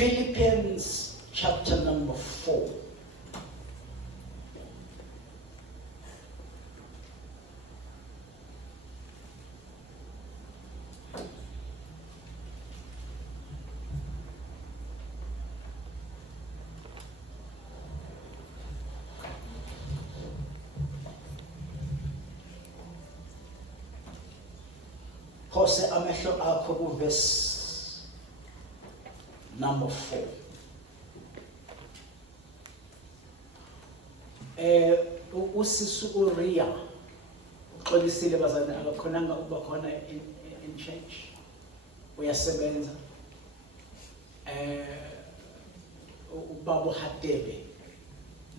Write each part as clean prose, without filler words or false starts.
Philippians chapter number 4. Phose amehlo akho ku verse number 4. Usisi uRia uxolisile bazane akakhonanga ukuba khona in church. Uyasebenza. Ubaba uHatebe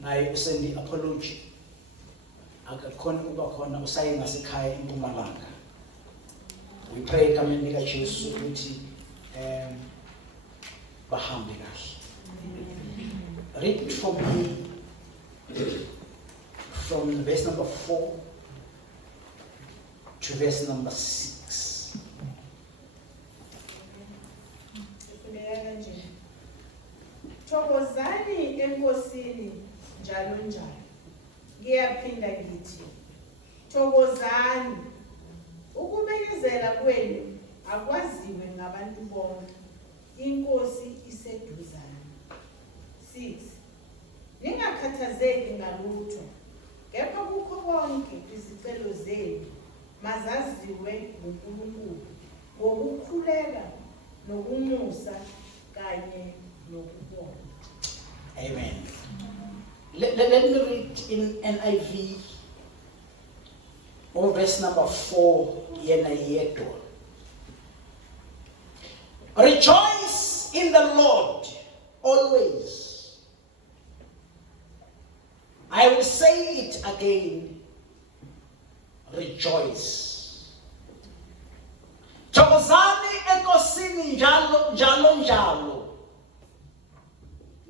naye usendi apology. Akakhona ukuba khona usaye ngasekhaya eMpumalanga. We pray egameni lika Jesu ukuthi bahambe kahle. Read it for me from verse number 4 to verse number 6. Thokozani enkosini njalo njalo. Ngiyaphinda ngithi thokozani. Ukubekezela kwenu akwaziwe ngabantu bonke. Inkosi iseduzane. 6. Ningakhathazeki ngalutho. Kepha kukho konke izicelo zenu mazaziwe nguNkulunkulu ngokukhuleka nokumusa kanye nokubonga. Amen. Let me read in NIV. Or verse number 4, yena yedwa. Rejoice in the Lord always. I will say it again. Rejoice. Thokozani enkosini njalo njalo njalo.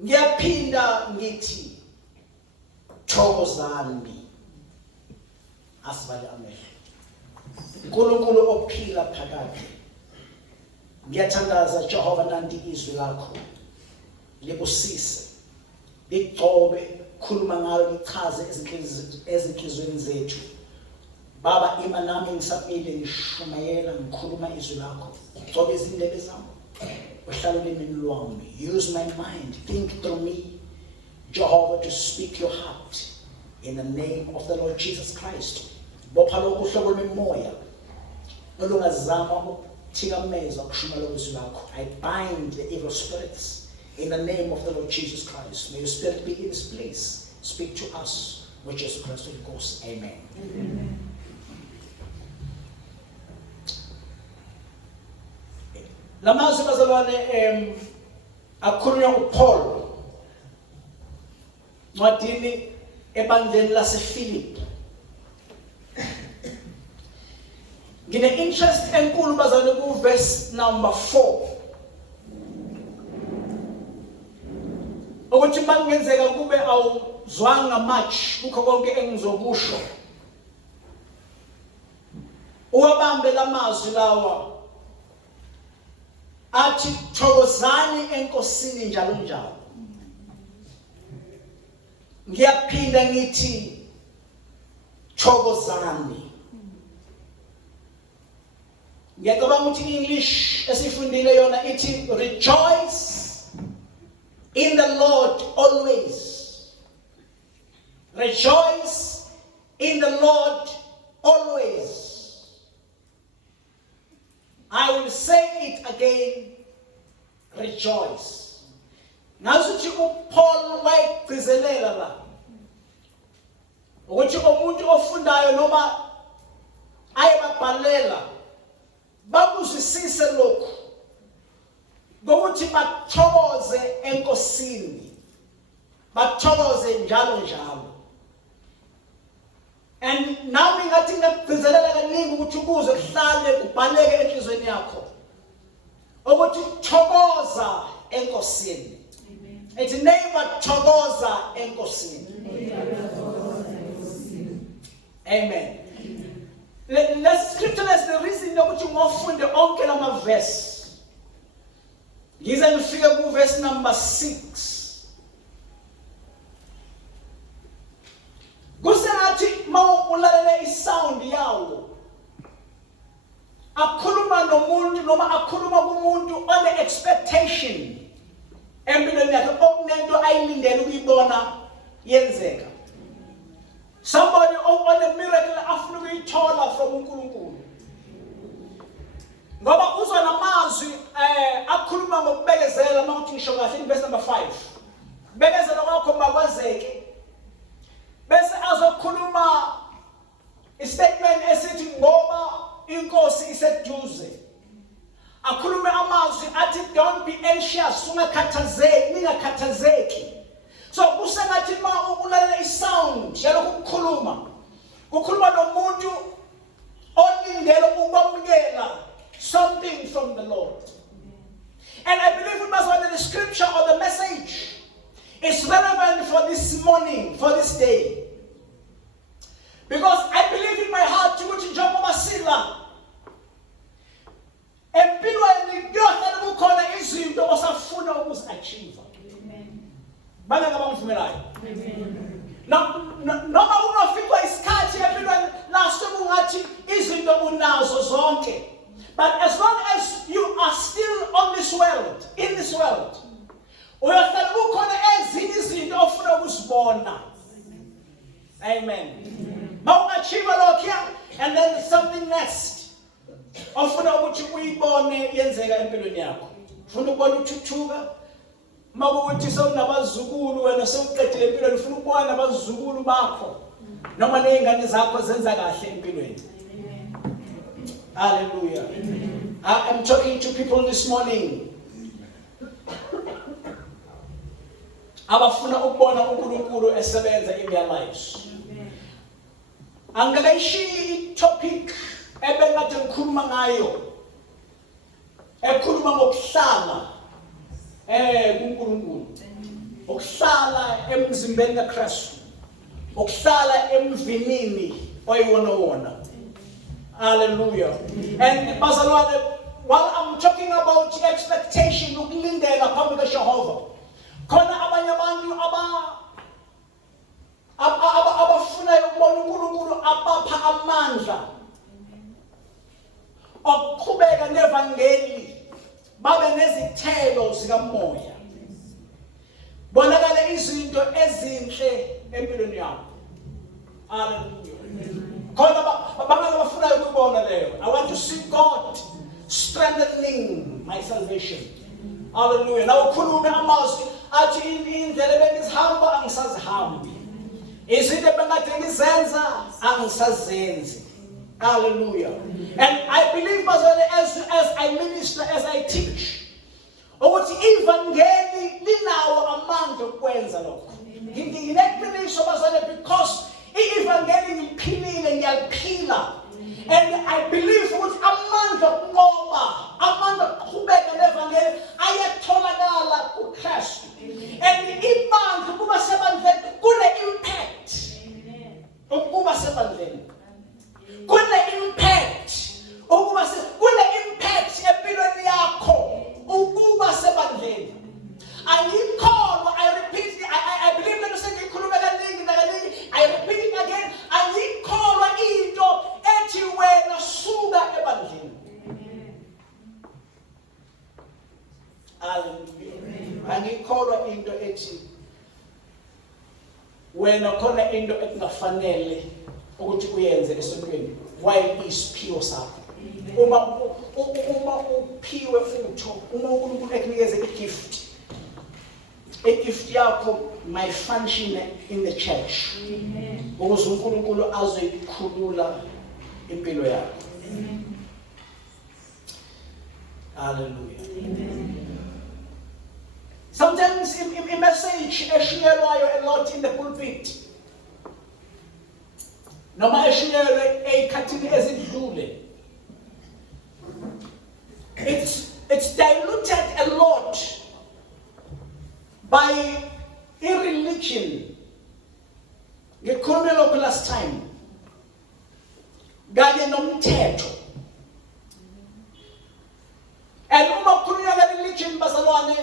Ngiyaphinda ngithi thokozani. Asibale amehlo. uNkulunkulu ophila phakathi. Ngiyathandaza Jehova nanti izwi lakho libusise. Ligcobe khuluma ngalo lichaze ezinhlizweni zethu. Baba ima nami ngisabile ngishumayela ngikhuluma izwi lakho. Gcobe izindebe zami. Uhlale lemini lwami. Use my mind. Think through me. Jehovah, to speak your heart. In the name of the Lord Jesus Christ. Bopha lokhu uhlobo lwemoya olungazama ukuthikameza ukushumela kwezwi lakho. I bind the evil spirits in the name of the Lord Jesus Christ. May your spirit be in this place. Speak to us with Jesus Christ, of course. Amen. Amen. Lamazwi bazalwane akhulunywa uPaul ncwadini ebandleni laseFilipi. Ngine interest enkulu bazalwane ku verse number 4. Ukuthi mangenzeka kube awuzwanga much kukho konke engizokusho. Uwabambe lamazwi lawa. Athi thokozani enkosini njalo njalo. Ngiyaphinda ngithi thokozani. Ngiyacabanga ukuthi English esifundile yona ithi rejoice in the Lord always. Rejoice in the Lord always. I will say it again. Rejoice. Nasuthi uPaul wayegcizelela la. Ukuthi umuntu ofundayo noma ayebabhalela bakuzwisise lokhu. Ngokuthi bathokoze enkosini. Bathokoze njalo njalo. And nami ngathi ngagcizelela kaningi ukuthi ukuze kuhlale kubhaleke enhlizweni yakho. Ukuthi thokoza enkosini. It's neighbor thokoza enkosini. Amen. Let's scripture is the reason ukuthi ngofunde onke lama verse. Ngize ngifike ku verse number 6. Kusengathi mawulalele isound yawo. Akhuluma nomuntu noma akhuluma kumuntu on the expectation. Empilweni yakhe okunento ayilindele ukuyibona yenzeka. Somebody on a miracle afuna ukuyithola from uNkulunkulu. Ngoba uzwa namazwi akhuluma ngokubekezela mawuthi ngisho kahle in verse number 5. Bekezela kwakho makwazeke. Bese azokhuluma istatement esithi ngoba inkosi iseduze. Akhulume amazwi athi don't be anxious, ningakhathazeki. So kusengathi ma ukulalela isound yalokho ukukhuluma. Kukhuluma nomuntu olindele ukwamukela something from the Lord. And I believe we must know that the scripture or the message is relevant for this morning, for this day. Because I believe in my heart to go to John Masila. Empilweni kuyona kukhona izinto osafuna ukuzi-achieve. Bana ngabangivumelayo. Noma ungafikwa isikhathi empilweni laso kungathi izinto unazo zonke. But as long as you are still on this world, in this world, uyohlala kukhona ezinye izinto ofuna ukuzibona. Amen. Mawungachieve lokho and then something next. Ofuna ukuthi uyibone yenzeka empilweni yakho. Ufuna ukubona uthuthuka. Makuthi sewunabazukulu wena sewuqedile empilweni ufuna ukubona abazukulu bakho. Noma nezingane zakho zenza kahle empilweni. Hallelujah. I am talking to people this morning. Abafuna ukubona uNkulunkulu esebenza in their lives. Angakayishiyi topic ebengade ngikhuluma ngayo. Ekhuluma ngokuhlala kuNkulunkulu. Ukuhlala emzimbeni kaKristu. Ukuhlala emvinini oyiwona. Hallelujah. And bazalwane, while I'm talking about expectation, ukulindela phambi kaJehova. Khona abanye abantu abafuna ukubona uNkulunkulu abapha amandla. Okuqhubeka nevangeli babe nezithelo zikamoya. Bonakala izinto ezinhle empilweni yabo. Hallelujah. I want to see God strengthening my salvation. Hallelujah. Now ukhulume amazwi athi indlela bengizihamba angisazihambi. Izinto ebengade ngizenza angisazenzi. Hallelujah. And I believe as I minister, as I teach, ukuthi ivangeli linawo amandla okwenza lokho. Ngineqiniso bazalwane because i-evangeli ngiphilile ngiyaliphila. And I believe ukuthi amandla okunqoba, amandla okuqhubeka nevangeli ayatholakala kuKristu. And ibandla kuba sebandleni kune-impact. Ukuba sebandleni kune-impact. Kune-impact empilweni yakho ukuba sebandleni. Angikholwa, I repeat, I believe that sengikhuluma kaningi nakaningi, I repeat it again, angikholwa into ethi wena suka ebandleni. Hallelujah. Angikholwa into ethi wena khona into ekungafanele ukuthi uyenze esontweni while isiphiwo sakho. Uma uphiwe futho, uma uNkulunkulu ekunikeze igift. A gift yakho my function in the church. Ukuze uNkulunkulu azoyikhulula impilo yakho. Hallelujah. Sometimes in message eshiyelwayo a lot in the pulpit. Noma eshiyelwe eyikhathini ezidlule. It's diluted a lot by irreligion. Ngikhulume lokho last time. Kanye nomthetho. And uma kukhulunywa nge-religion bazalwane,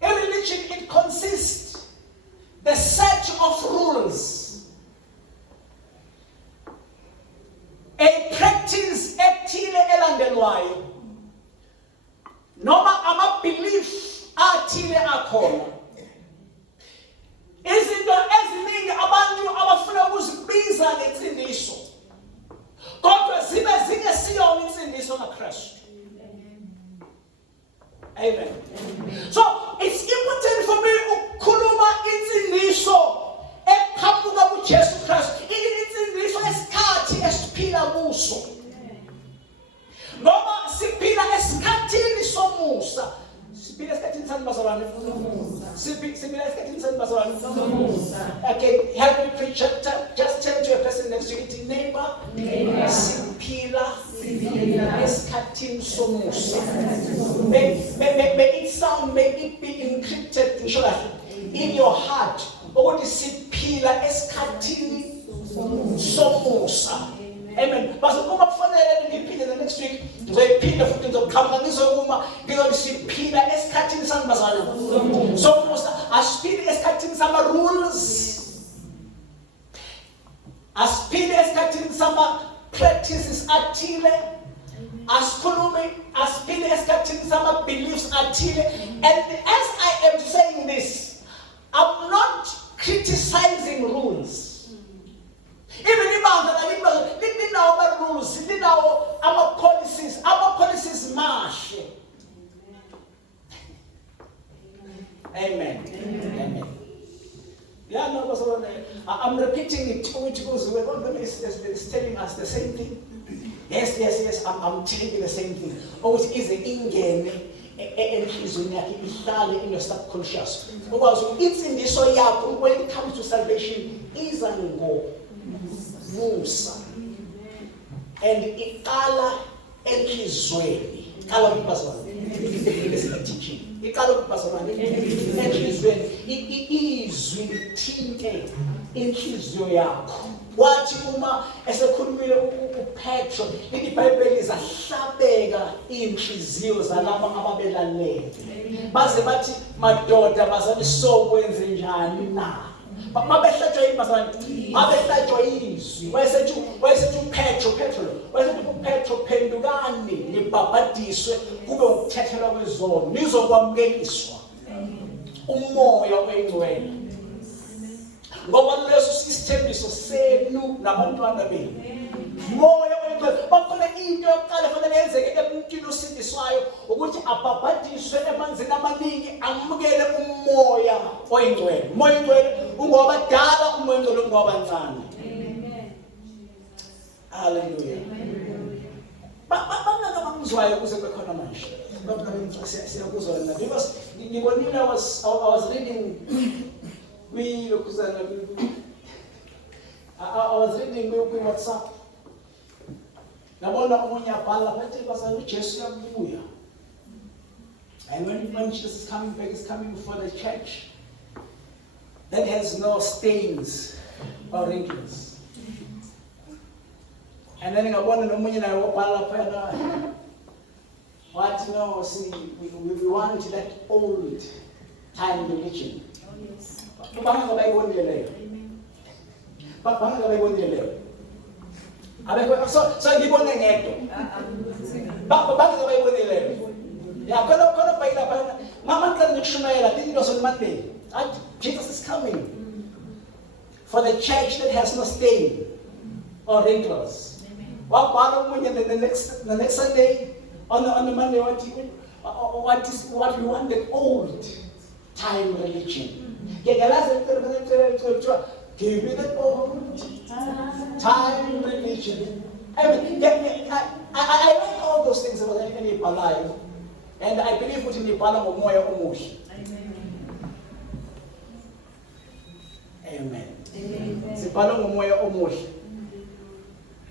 a religion, it consists the set of rules, a practice ethile elandelwayo, noma ama-belief athile akhona. Izinto eziningi abantu abafuna ukuzibiza ngensindiso, kodwa zibe zingesiyona insindiso kaKristu. Amen. So it's important for me ukukhuluma insindiso eqhamuka kuJesu Kristu, insindiso esikhathi esiphila kuso. Ngoba siphila esikhathini somusa. Siphila esikhathini sani bazalwane? Siphila esikhathini sani bazalwane? Okay, help me preach. Just tell to a person next to you, neighbor. Siphila esikhathini somusa. May it sound, may it be encrypted in your heart. Ukuthi siphila esikhathini somusa. Amen. But uma kufanele ngiphinde the next week, ngizoyiphinde futhi ngizoqhamuka ngizokuma ngizothi siphila esikhathini sani bazalwane. Somusa asiphili esikhathini sama-rules. Asiphili esikhathini sama-practices athile. Asiphili esikhathini sama-beliefs athile. And as I am saying this, I'm not criticizing rules. Even ibandla linawo ama-rules, linawo ama-policies mashe. Amen. Amen. Yeah, no, I'm repeating it because the is telling us the same thing. Yes, I'm telling you the same thing. Always is ingene enhlizweni yakhe ihlale in your subconscious. Because insindiso yakho when it comes to salvation iza ngomusa. And iqala enhlizweni. Iqala kubazalwane. Iqala kubazalwane. Enhlizweni izwi lithinte inhliziyo yakho. Wathi uma esekhulumile uPetro, iBhayibheli izahlabeka inhliziyo zalabo ababelalele. Baze bathi madoda bazali sokwenze njani na? Mabehlatshwa yini bazalwane? Mabehlatshwa izwi. Wayesethi uPetro phendukani libhabhadiswe kube ukuthethelwa kwezono. Nizokwamukeliswa umoya oyingcwele. Ngoba leso sisithembiso senu nabantwana benu. Moya oyingcwele. Bakhona into yokuqala efanele yenzeke emuntwini osindiswayo ukuthi abhabhadiswe emanzini amaningi amukele umoya oyingcwele. Umoya oyingcwele ungowabadala, umoya oyingcwele ungowabancane. Amen. Hallelujah. Bangaka bangizwayo kuze kube khona manje. Siyakuzwa na because ngibonile I was reading I was reading WhatsApp. Nabona umunye abhala bathi bazali uJesu uyabuya. And when Jesus is coming back, he's coming for the church that has no stains or wrinkles. And then ngabona nomunye naye wabhala phela. What no, see, we want that old time religion. Bangaka bayibonile leyo. Bangaka bayibonile leyo. Abekho so ngibone ngedwa. Bangaka bayibonile leyo. Ya khona bayila. Mama ngicela ngikushumayela into on Monday. Jesus is coming for the church that has no stain or wrinkles. Wabhala umunye the next Sunday on the Monday what we want, the old time religion. Give me the old time religion. I like all those things about any life, and I believe what in the Palamo Moya Omush. Amen. The Palamo Moya Omush.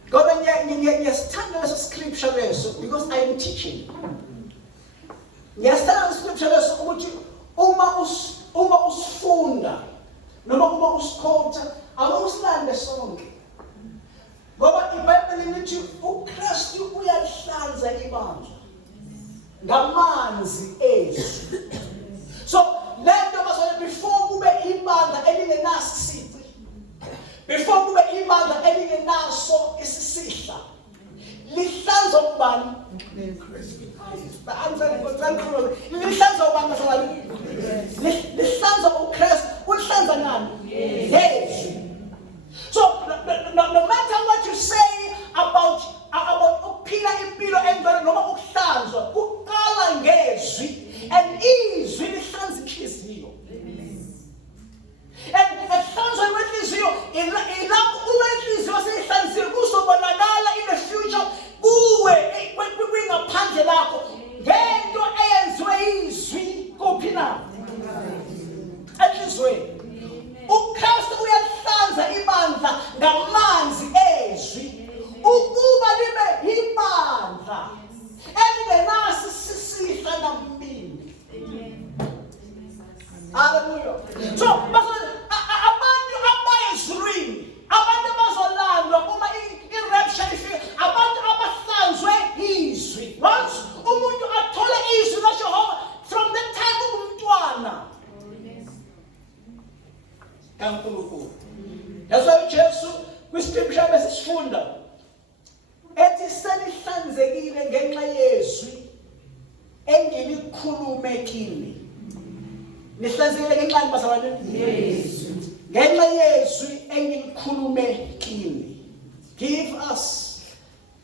God, yes, stand as a scripture because I am teaching. Yes, stand as a scripture uma usfunda noma uma usikhotha awusilande sonke ngoba iBhayibheli lithi uKristu uyahlanza ibandla ngamanzi ezwi. So lento bazona before kube ibandla elingenaso isici, before kube ibandla elingenaso isisihla, lihlanzwa kubani? Lihlanzwa ubani masalani? Lihlanzwa uKristu. Ulihlanza nani? Yezwi. So no matter what you say about ukuphila impilo engcwele noma ukuhlanzwa, kuqala ngezwi, and izwi lihlanza inhliziyo. And ehlanzwa kwenhliziyo ilapho uma inhliziyo seyihlanzile kuzobonakala in the future kuwe kwingaphandle lakho ngento eyenziwe izwi kuphi na? Enhlizweni. uKristu uyahlanza ibandla ngamanzi ezwi ukuba libe ibandla elingenaso isisihla namibili. Hallelujah. So abantu abayezulwini, abantu abazolandwa uma i-rapture ifika, abantu abahlanzwe izwi. Once umuntu athola izwi kaJehova, from that time ungumntwana kaNkulunkulu. That's why uJesu kwiscripture besifunda ethi selihlanzekile ngenxa yezwi engilikhulume kini. Nihlanzekile ngenxa yani bazalwane? Yezwi. Ngenxa yezwi engilikhulume kini. Give us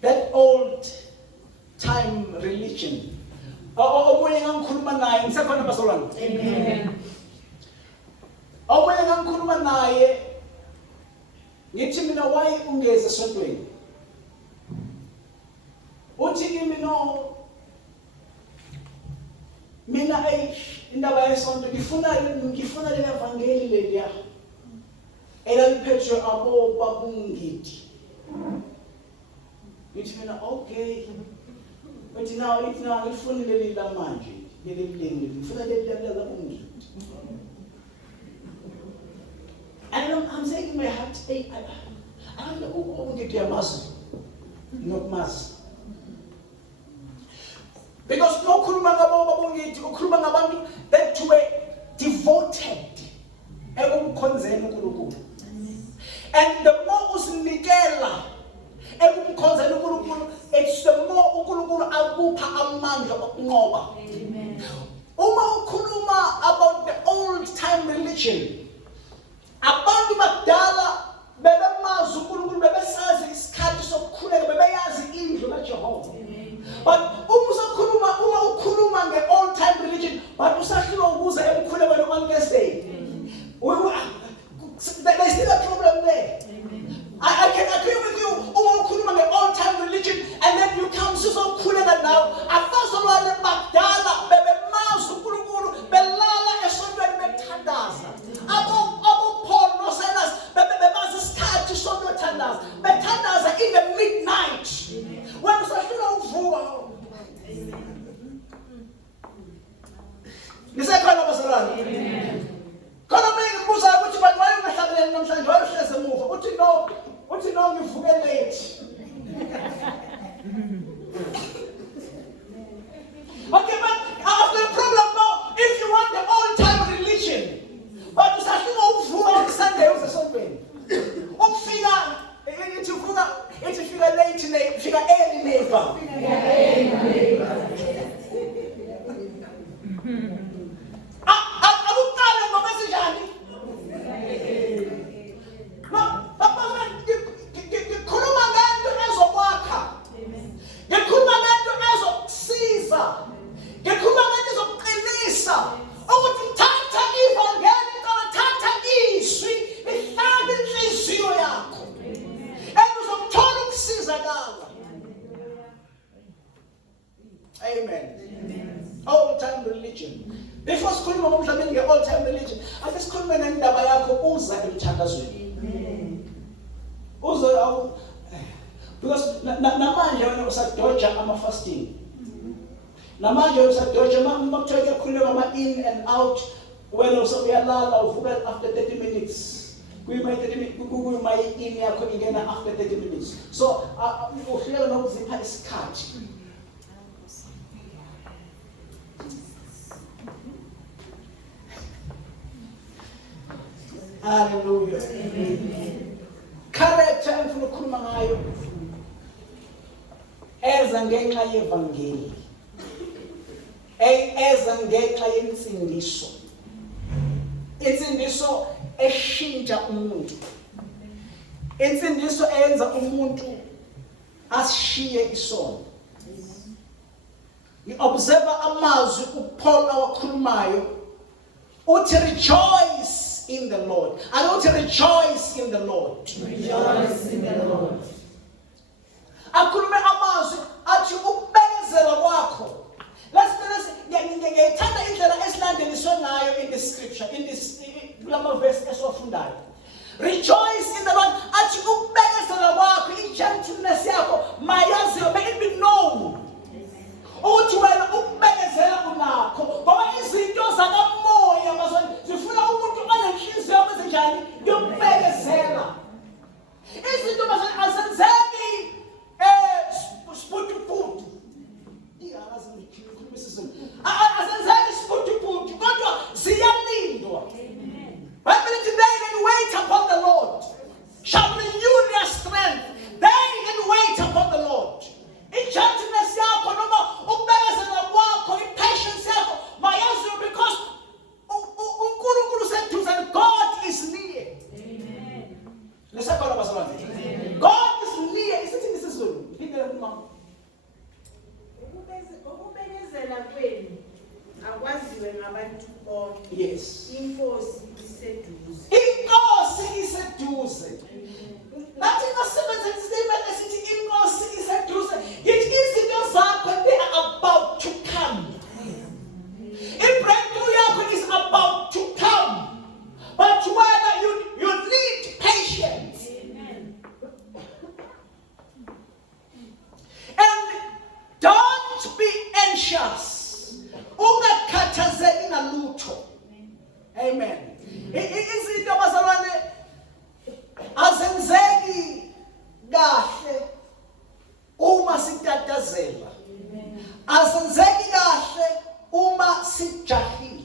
that old time religion. Omunye ngangikhuluma naye ngisekhona bazalwane. Amen. Omunye ngangikhuluma naye ngithi mina why ungeze esontweni? Uthi kimi no, mina indaba yesonto ngifuna le evangeli leliya elaliphethwe abo babungidi. Ngithi mina okay, uthi now ngifuna leli la manje, leli lengi ngifuna leli la babungidi. And I'm saying in my heart, hey, I don't know who get your mass, not mass. Because no Kurumanga that were devoted. And the more Usnikela, it's the more Ukulu Abupa Amanga Noba. Uma Ukuluma about the old time religion. Abantu bakudala bebemazi uNkulunkulu, bebesazi isikhathi sokukhuleka, bebeyazi indlu kaJehova. But uma ukhuluma nge-old time religion, but usahlulwa ukuza emkhulekweni kwaNkeseni. There's still a problem there. I can agree with you. Uma ukhuluma nge-old time religion, and then you come sizokhuleka now. Abazalwane bakudala bebemazi uNkulunkulu, belala esontweni bethandaza. Betandaza in the midnight when usafika uvuka. Nisekhona bazalwane. Khona mina ngibuza ukuthi bantu bayengahlabeleli namhlanje bayohleze emuva. Uthi no ngivuke late. Okay, but after the problem now, if you want the old time religion, but usafika uvuka on Sunday usesontweni. Ukufika fika late, fika early neighbor. Akukale ngokwesijani. Ngikhuluma ngento ezokwakha. Ngikhuluma ngento ezokusiza. Ngikhuluma ngento ezokuqinisa. Ukuthi thatha ivangeli, thatha izwi, lihlale inhliziyo yakho. Amen. Old time religion. Before sikhuluma ngomhlabeni nge-old time religion, ake sikhulume ngendaba yakho uza emthandazweni. Uza because namanje wena usadoja ama-fasting. Namanje usadoja makuthiwa kuyakhuleka ama-in and out, wena uyalala uvuka after 30 minutes. Kuyima in yakho ingena after 30 minutes. So uhlelo nokuzipha isikhathi. Hallelujah. Character engifuna ukukhuluma ngayo eza ngenxa yevangeli. Eza ngenxa yensindiso. Insindiso eshintsha umuntu. Insindiso eyenza umuntu ashiye isono. Observe amazwi uPaul awakhulumayo uthi rejoice in the Lord. I don't rejoice in the Lord. Rejoice in the Lord. Akhulume amazwi athi ukubekezela kwakho. Ngiyayithanda indlela esilandeliswe ngayo in the scripture, in this kulama verse esiwafundayo. Rejoice in the Lord. Athi ukubekezela kwakho, i-gentleness yakho mayaziwe, may it be known. Uthi wena ukubekezela unakho. Ngoba izinto zakamoya bazona zifuna umuntu onenhliziyo ezenjani yokubekezela. Izinto bazona azenzeki sputu. Azenzeki sputu kodwa ziyalindwa. Bible today can wait upon the Lord. Shall renew their strength. They can wait upon the Lord. I-gentleness yakho noma ukubekezela kwakho, i-patience yakho mayaziwe because uNkulunkulu useduze and God is near. Amen. Lesakhola bazalwane. God is near. Isithi ngisizulu. Phindela kumama. Ukubekezela kwenu akwaziwe ngabantu bonke. Yes. Inkosi iseduze. Inkosi iseduze. Nathi nasebenzisa isibele esithi inkosi iseduze. It is izinto zakho they are about to come. Breakthrough yako is about to come. But whether you need patience. Amen. And don't be anxious. Ungakhathazeki ngalutho. Amen. Izinto bazalwane azenzeki kahle uma sitatazela. Azenzeki kahle uma sijahile.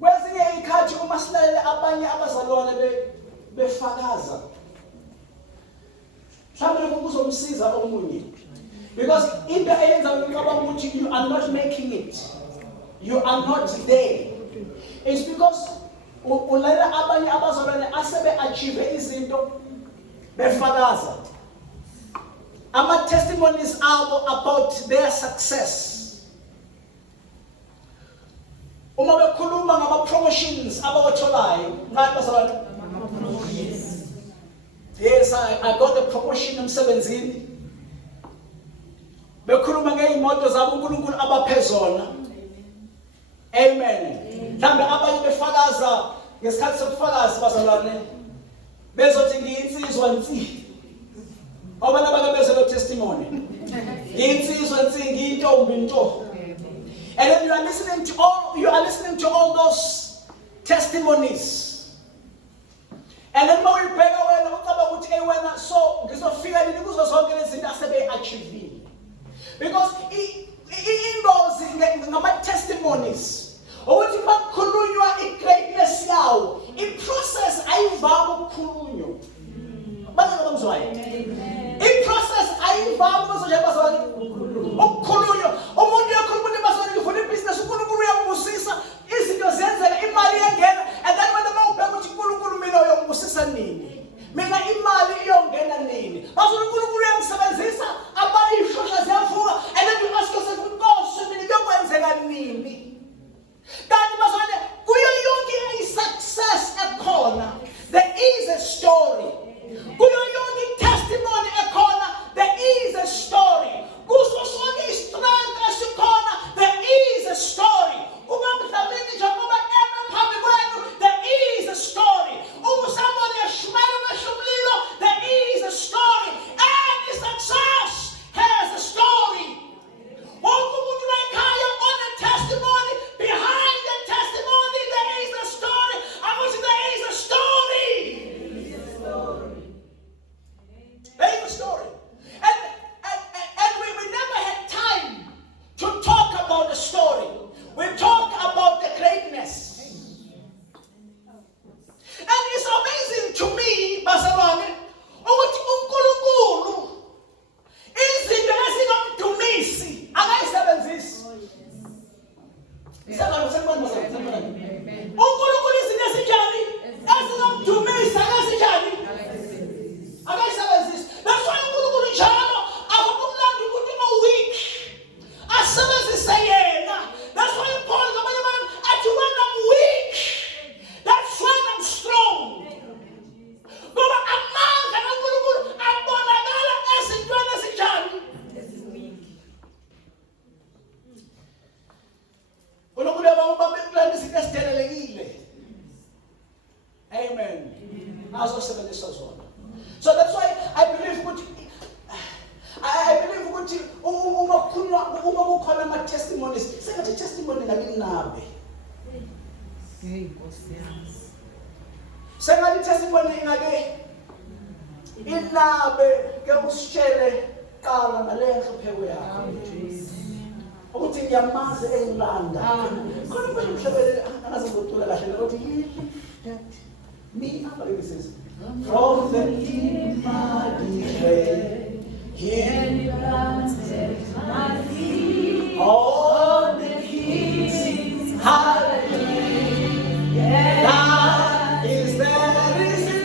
Kwezinye ikhathi uma silalele abanye abazalwane befakaza, mhlawumbe kuzomsiza omunye. Because into eyenza ukuthi you are not making it, you are not there, it's because ulalela abanye abazalwane asebe achieve izinto befakaza. Ama testimonies abo about their success. Uma bekhuluma ngama promotions abawatholayo, ngathi bazalwane. Yes, I got the promotion emsebenzini. Bekhuluma ngeimoto zabo uNkulunkulu abaphezona. Amen. Mhlambe abanye befakaza ngesikhathi sokufakaza bazalwane. Bezothi ngiyinsizwa nsi. Obana bakabeze lo testimony. Ngiyinsizwa nsi ngiyintombi nto. And then you are listening to all those testimonies. And then when we pray wena ucaba ukuthi wena so ngizofika nini kuzo zonke lezi zinto asebe achieve. Because ingozi ngama testimonies. Ukuthi bakhulunywa i-greatness yawo, i-process ayivami ukukhulunywa. Bathi ngomzwayo. I-process ayivami bazojabazana ukukhulunywa. Umuntu uyakhuluma ukuthi bazona ngifuna ibusiness uNkulunkulu uyambusisa, izinto ziyenzeka, imali iyangena, and then when ubheka ukuthi uNkulunkulu mina uyambusisa nini? Mina imali iyongena nini? Bazona uNkulunkulu uyangisebenzisa, abayishosha ziyavuka, and then you ask yourself, Nkosi mina kuyokwenzeka nini? Kanti bazona kuyo yonke i-success ekhona, there is a story. Kuyo yonke testimony ekhona, there is a story. Kuso sonke i-strength esikhona, there is a story. Uma mhlawumbe njengoba phambi kwenu, there is a story. Uma somebody ashumela umlilo, there is a story. And the success uma kukhona ama-testimonies, sengathi testimony ngalinabe. Sengathi testimony ingake inabe ke usitshele qala ngale nhlupheko yakho. Ukuthi ngiyamazi engilanda. Khona manje umhlabele angaze ngotula kahle ukuthi me says from the deep muddy clay he planted my feet on the kings hallelujah. That is the reason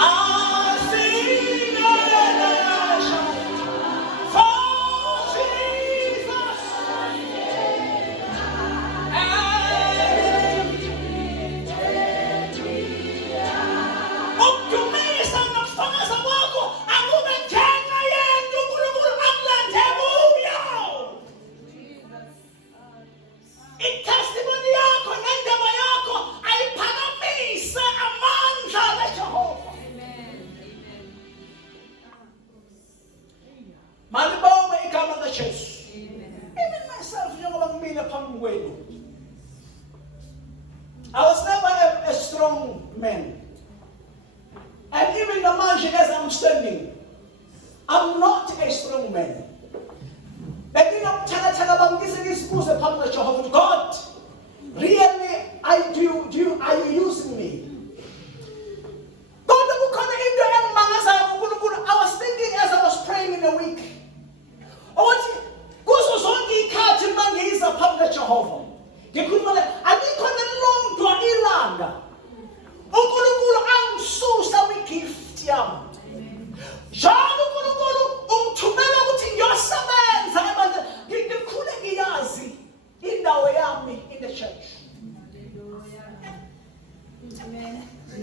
I sing and I shout for Jesus. I was never a strong man. And even the man as I'm standing, I'm not a strong man. But you know, God, really, are you using me? I was thinking as I was praying in the week. In the church. Amen. In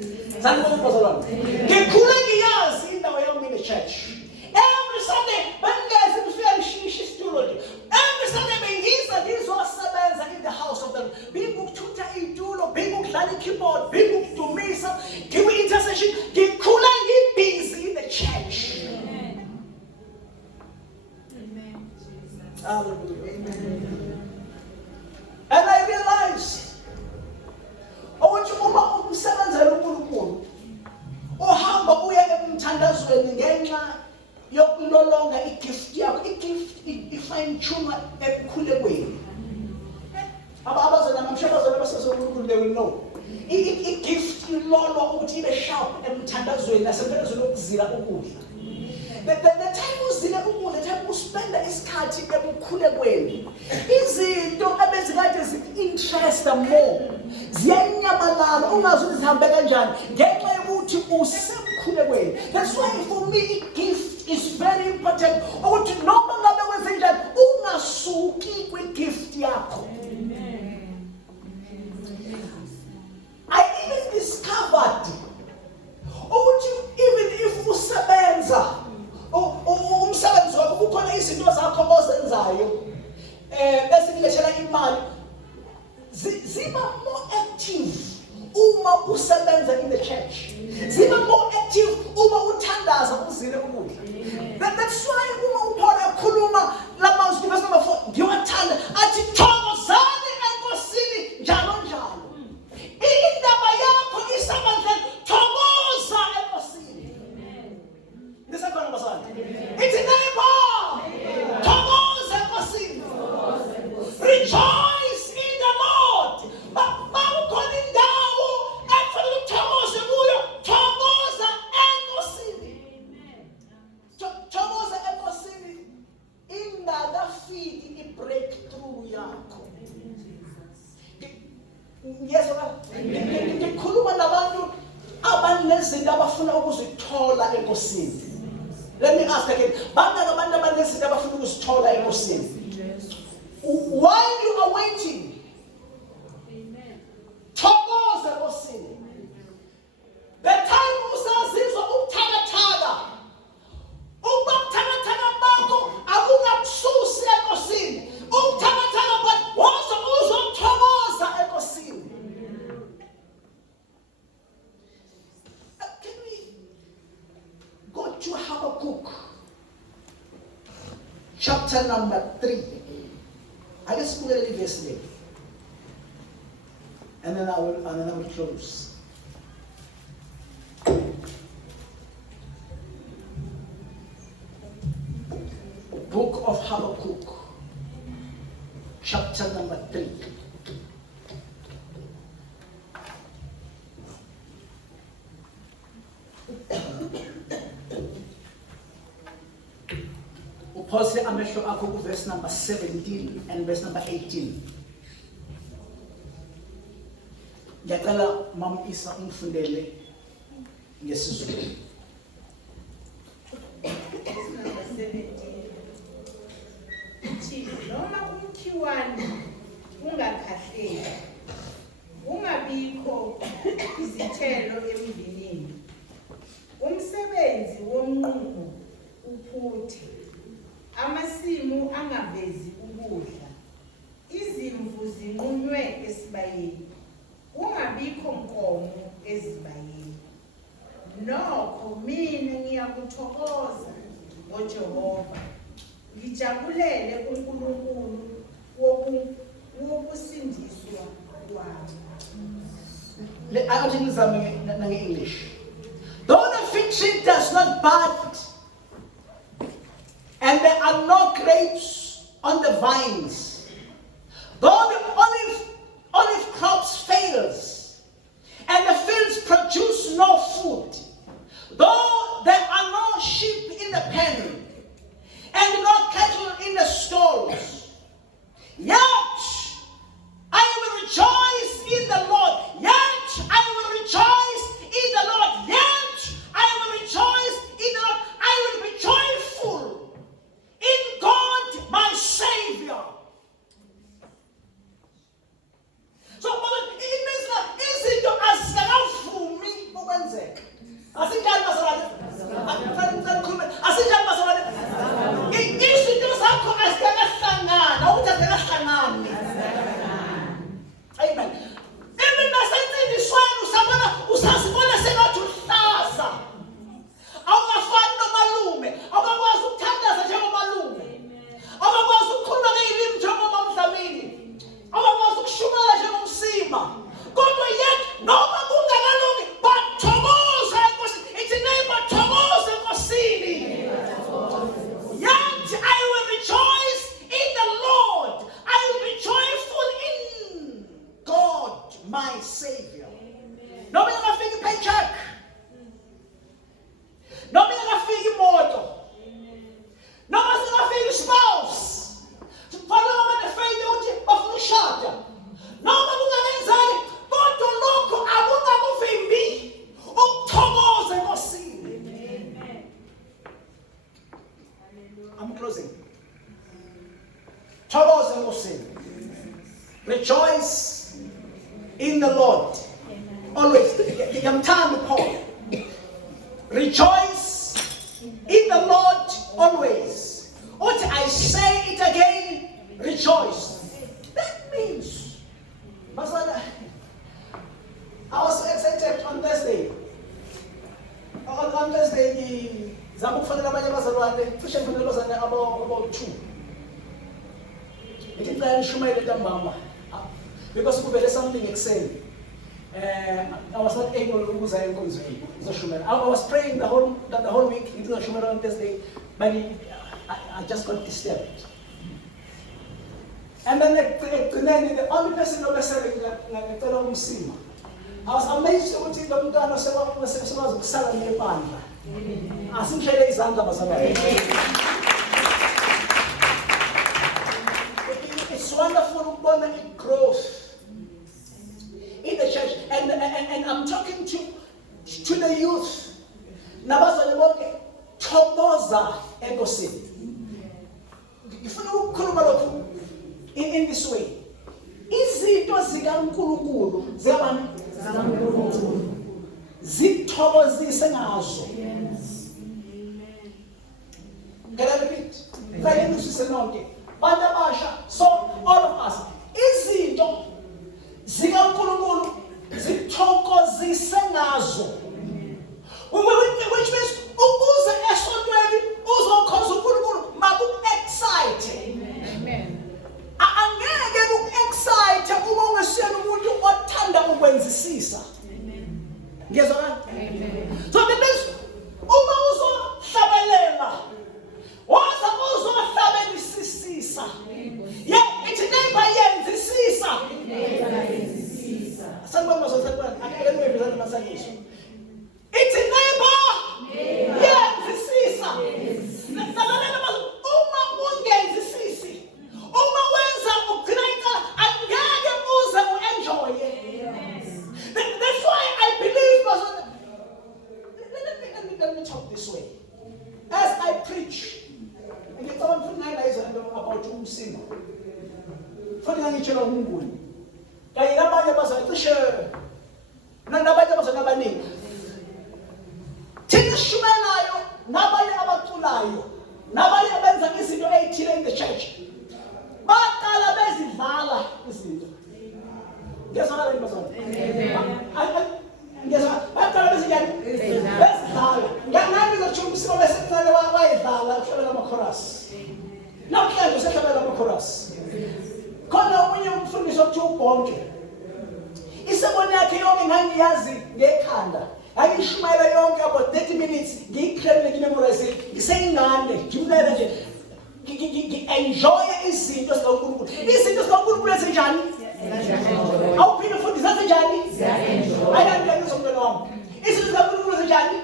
the church. Every Sunday, every Sunday, in the house of them. Big tutor idulo, big keyboard, big to mesa, give intercession, give busy in the church. Amen. Hallelujah. Amen. And I realized, yokulolonga igift yakho igift ifine tune ekukhulekweni abazana namshebazana basezonkulunkulu they will know igift ilolwa ukuthi ibe sharp emthandazweni nasemthandazweni okuzila ukudla the time uzile ukudla the time uspenda isikhathi ekukhulekweni izinto ebezikade zi-interest more ziyanyamalala ungazi ukuthi zihambe kanjani ngenxa yokuthi usemkhulekweni. That's why for me gift is very important ukuthi noma ngabe wenze njani ungasuki kwi-gift yakho. I even discovered ukuthi even if usebenza umsebenzi wakho kukhona izinto zakho ozenzayo ezikulethela imali ziba more active uma usebenza in the church, ziba more active uma uthandaza uzile ukudla. That's why uma uPaul ekhuluma lamazwi verse number 4 ngiwathanda athi thokozani enkosini njalo njalo. Indaba yakho isabandleni thokoza enkosini. Ndisakhona basana. Ithi neighbor thokoza enkosini. Rejoice in the Lord. Mawukhona indawo ekufanele uthokoze kuyo. Ngikhuluma nabantu abanezinto abafuna ukuzithola enkosini. Let me ask again. Bangaka abantu abanezinto abafuna ukuzithola enkosini. While you are waiting, thokoza enkosini. The time usazizwa ubuthakathaka, ubuthakathaka bakho akungakususi enkosini. Ubuthakathaka bakho wazo uzothokoza enkosini. Can we go to Habakkuk, chapter number 3? I just put a little verse there, and then I will close. Book of Habakkuk, chapter number 3. Upose amehlo akho ku verse number 17 and verse number 18. Ngiyacela Mama Isa ungifundele ngesizulu. Number 17. Noma umkhiwane ungakhahleli, ungabikho izithelo emvinini, umsebenzi womnququ uphuthe, amasimu angavezi ukudla, izimvu zinqunywe esibayeni, ungabikho nkomo ezibayeni. Nokho mina ngiyakuthokoza ngoJehova, ngijabulele uNkulunkulu wokusindiswa kwami. I'll tell you something in English. Though the fig tree does not bud, and there are no grapes on the vines, though the olive crops fails, and the fields produce no food, though there are no sheep in the pen, and no cattle in the stalls, yet I will rejoice in the Lord. Yet I will rejoice in the Lord. Yet I will rejoice in the Lord. I will be joyful in God my Savior. So it means that izinto azikavumi ukwenzeka. Asinjani bazalwane? Asinjani bazalwane? Izinto zakho azikahlangana, ukuthi azikahlangani. Amen. Even nasensindisweni usazibona sengathi uhlaza. Awungafani nomalume, awukwazi ukuthandaza njengomalume. Awukwazi ukukhuluma ngezilimi njengomama Dlamini. Awukwazi ukushumela njengomsima. Kodwa yet noma kungakalungi bathokoza enkosini. Ithi neighbor thokoza enkosini. Yet I will rejoice in the Lord. I will be joyful in God my Savior. Noma ingafika i-paycheck, noma ingafika imoto, noma singafika i-spouse, kufanele abantu efeyile ukuthi bafuna ukushada, noma kungakenzeki, kodwa lokho akungakuvimbi ukuthokoza enkosini. I'm closing. Thokoza enkosini. Rejoice in the Lord. Always. Ngiyamthanda uPaul. Rejoice in the Lord always. Uthi I say it again, rejoice. That means, Masala, I was so excited on Thursday. On Thursday, zama ukufanele abanye abazalwane, cishe ngifanele abazalwane about 2. Ngithi ngicela nishumayele ntambama. Because kuvele something ekuseni. I was not able ukuza enkonzweni uzoshumela. I was praying the whole week ngizoshumela on Thursday, but I just got disturbed. And then the only person obesele ngicela umsima. I was amazed ukuthi lo mntwana sekwazi ukusala nebandla. Asimshele izandla bazalwane. It's wonderful ukubona growth in the church. I'm talking to the youth. Nabazali bonke thokoza enkosini. Ngifuna ukukhuluma lokhu in this way. Izinto zikaNkulunkulu ziyabani? ZikaNkulunkulu. Zithokozise ngazo. Can I repeat? Vale ngizise nonke. Bantu abasha, so all of us. Izinto zikaNkulunkulu zithokozise ngazo. Which means ukuze esontweni uzokhoza uNkulunkulu maku-excite. Amen. Angeke ku-excite uma ungasiyena umuntu othanda ukwenzisisa. Amen. Ngiyezwa kanjani? Amen. So that means uma uzohlabelela waza uzohlabelisisa. Yeah, ithi neighbor yenzisisa. Sanibona sanibona akake ngibizana masangisho. Ithi neighbor yenzisisa. Uma ungenzisisi, uma wenza ugreater, angeke uze uenjoy. That's why I believe, let me talk this way. As I preach, and it's about umsimo. Futhi ngitshela uNkulunkulu. Kanye nabanye bazacishe nabanye bazanabaningi. Thina shumelayo nabanye abaculayo nabanye abenza izinto ezithile in the church. Baqala bezidlala izinto. Ngiyazana le bazana. Amen. Ngiyazana baqala bezidlala. Bezidlala. Ngiyangani ngizotsho umsimo bese kufanele wayidlala uhlabela ama-chorus. Namhlanje usehlabela ama-chorus. Khona omunye umfundisi okuthiwa uBonke. Isebona yakhe yonke ngangiyazi ngekhanda. Angishumayela yonke about 30 minutes ngiyicremle ngimemorize ngiseyingane ngimlele nje ngi-enjoy izinto zikaNkulunkulu. Izinto zikaNkulunkulu ezinjani? Awuphinde futhi zasenjani? Ayandile ngizomntwana wami. Izinto zikaNkulunkulu ezinjani?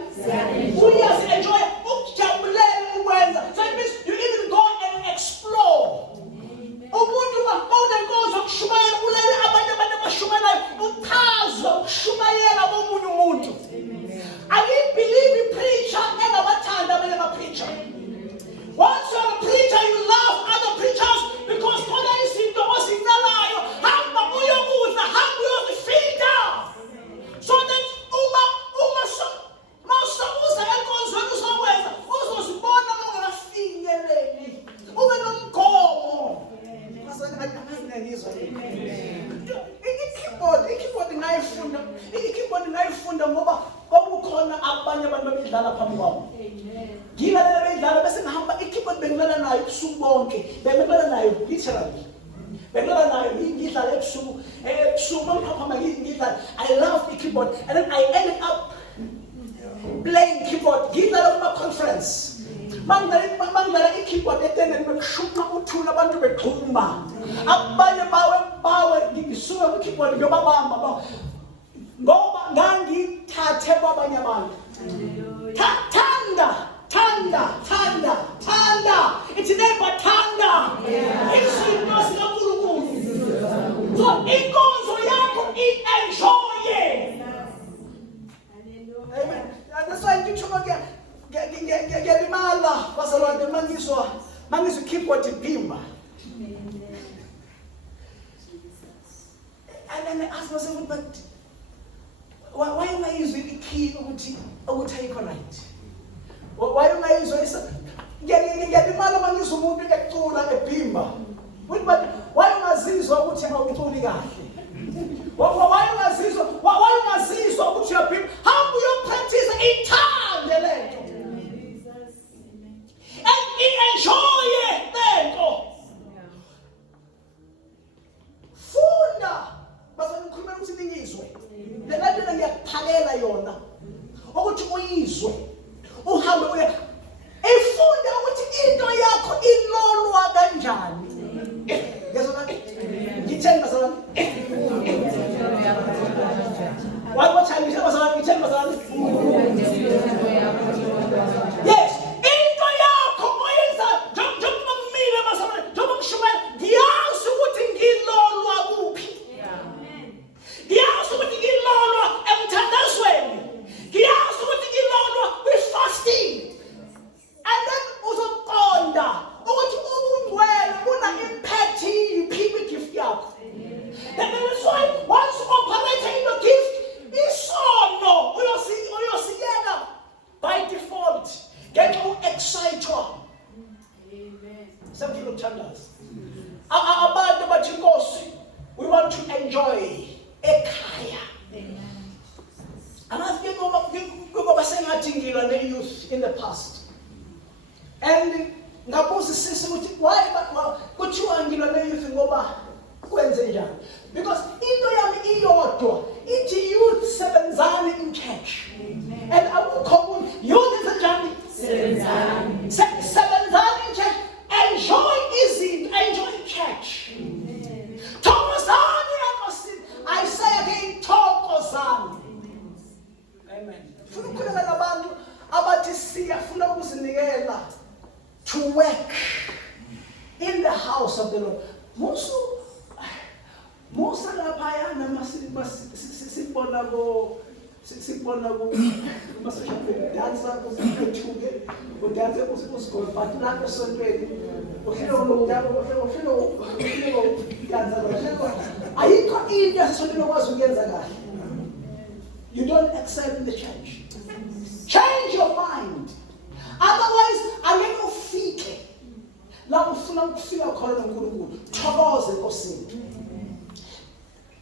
Uyazi-enjoy ukujabulele ukwenza. So it means you even go and explore. Umuntu unenkonzo yokushumayela ulele abantu abashumayelayo uchazwe ukushumayela komunye umuntu. I believe a preacher engabathanda abanye ama-preacher. Once you're a preacher, you love other preachers because khona izinto ozicalayo hamba uyokudla hamba uyozifida. So that uza enkonzweni uzokwenza uzozibona ungakafinyeleli ube nomgomo. I-keyboard ngayifunda ngoba kwakukhona abanye abantu bebedlala phambi kwami. Ngilalela beyidlala bese ngihamba i-keyboard bengilala nayo ubusuku bonke. Bengilala nayo literally. Bengilala nayo ngidlala ebusuku mangiphapha ngidlala. I love i-keyboard and then I ended up playing keyboard. Ngidlala kuma-conference. Mangidlala i-keyboard etendeni bekushuqa uthula abantu begxuma. Abanye bawe ngisuka ku-keyboard ngiyobabamba ngoba ngangithathe kwabanye abantu. Thanda. Ithi neighbor thanda. Izinto zikaNkulunkulu. So inkonzo yakho i-enjoye. Amen. That's why ngithuka ngiyalimala bazalwane mangizwa i-keyboard iphimba. And I ask myself, but why am I using the key ukuthi ayikho right? Why am I using ngiyalimala mangizwa umuntu ecula ephimba. But why ungazizwa ukuthi awuculi kahle? Why ungazizwa ukuthi uyaphimba? Hamba uyopractice ithande lento. And enjoy lento. Funda. Base ngikhuluma ukuthi ningizwe. Le nto ngiyakuphalela yona. Ukuthi uyizwe. Uhambe uya. Ifunda ukuthi into yakho ilolwa kanjani. Ngezwe kanti? Ngithemba bazalwane. What time is it? Ngithemba bazalwane. Yes. Into yakho oyenza njengoba ngimile bazalwane. Njengoba ngishumela ngiyazi ukuthi ngilolwa kuphi. Ngiyazi ukuthi ngilolwa emthandazweni ngathi ngilwa ne-youth in the past. And ngabuzisisa ukuthi why kuthiwa ngilwa ne-youth ngoba kwenze njani? Because into yami iyodwa ithi youth sebenzani in church. And akukho youth isenjani? Sebenzani in church. Enjoy izinto, enjoy church. Thokozani enkosini. I say again, thokozani. Amen. Funa ukukhuleka nabantu abathi siyafuna ukuzinikela to work in the house of the Lord. Musa laphayana masibona ko masishaphe dansa kusithuke udanse usigol but lapho esontweni uhlelo dansa ayikho into yasontweni okwazi ukuyenza kahle. You don't excel in the church. Change your mind. Otherwise, angeke ufike la ufuna ukufika khona noNkulunkulu. Thokoze enkosini.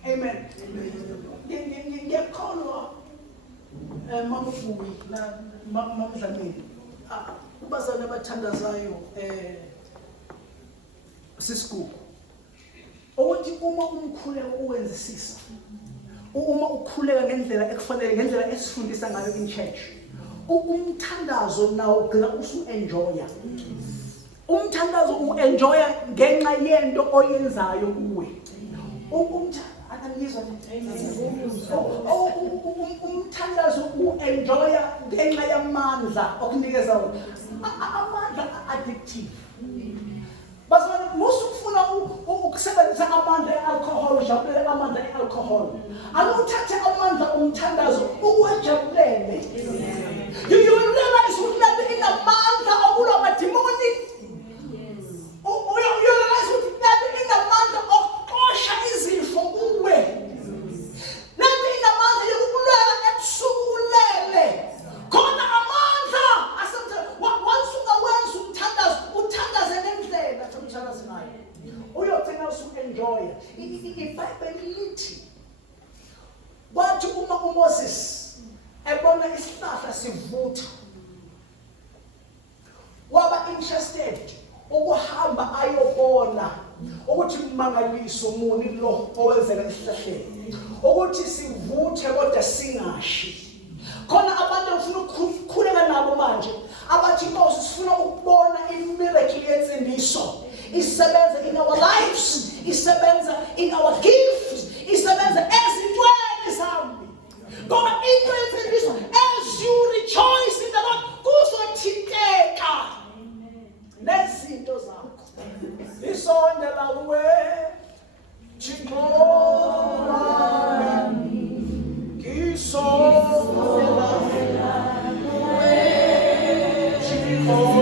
Amen. Ngiyakholwa mama Fuwi na mama Dlamini. Ubazana abathandazayo sisiku. Ukuthi uma umkhuleko uwenzisisa. Uma ukhuleka ngendlela ekufanele ngendlela esifundisa ngayo in church. Umthandazo nawo gcina usu-enjoya. Umthandazo u-enjoya ngenxa yento oyenzayo kuwe. Umthandazo u-enjoya ngenxa yamandla okunikeza wona. Amandla addictive. Basana musufuna ukusebenzisa amandla e-alcohol, ujabulele amandla e-alcohol. Akuthathe amandla umthandazo uwajabulele. You will realize ukuthi inamandla okulwa amadimoni. You realize ukuthi inamandla okuqosha izifo kuwe. Nathi inamandla yokulwela ebusuku ulele. Khona amandla asemthe once ungawenza umthandazo uthandaze ngendlela thomthandazo nayo. Uyogcina usu-enjoy. iBhayibheli lithi wathi uma uMoses ebona isihlahla sivutha waba interested ukuhamba ayobona ukuthi umangaliso muni lo owenzeka esihlahleni ukuthi sivuthe kodwa singashi. Khona abantu abafuna ukukhuleka nabo manje abathi Moses sifuna ukubona imiracle yensindiso isebenza in our lives, isebenza in our gifts, isebenza ezintweni zami. Ngoba into yensindiso as you rejoice in the Lord kuzothinteka nezinto zakho. Isondela kuwe Thixo wami ngisondela kuwe Thixo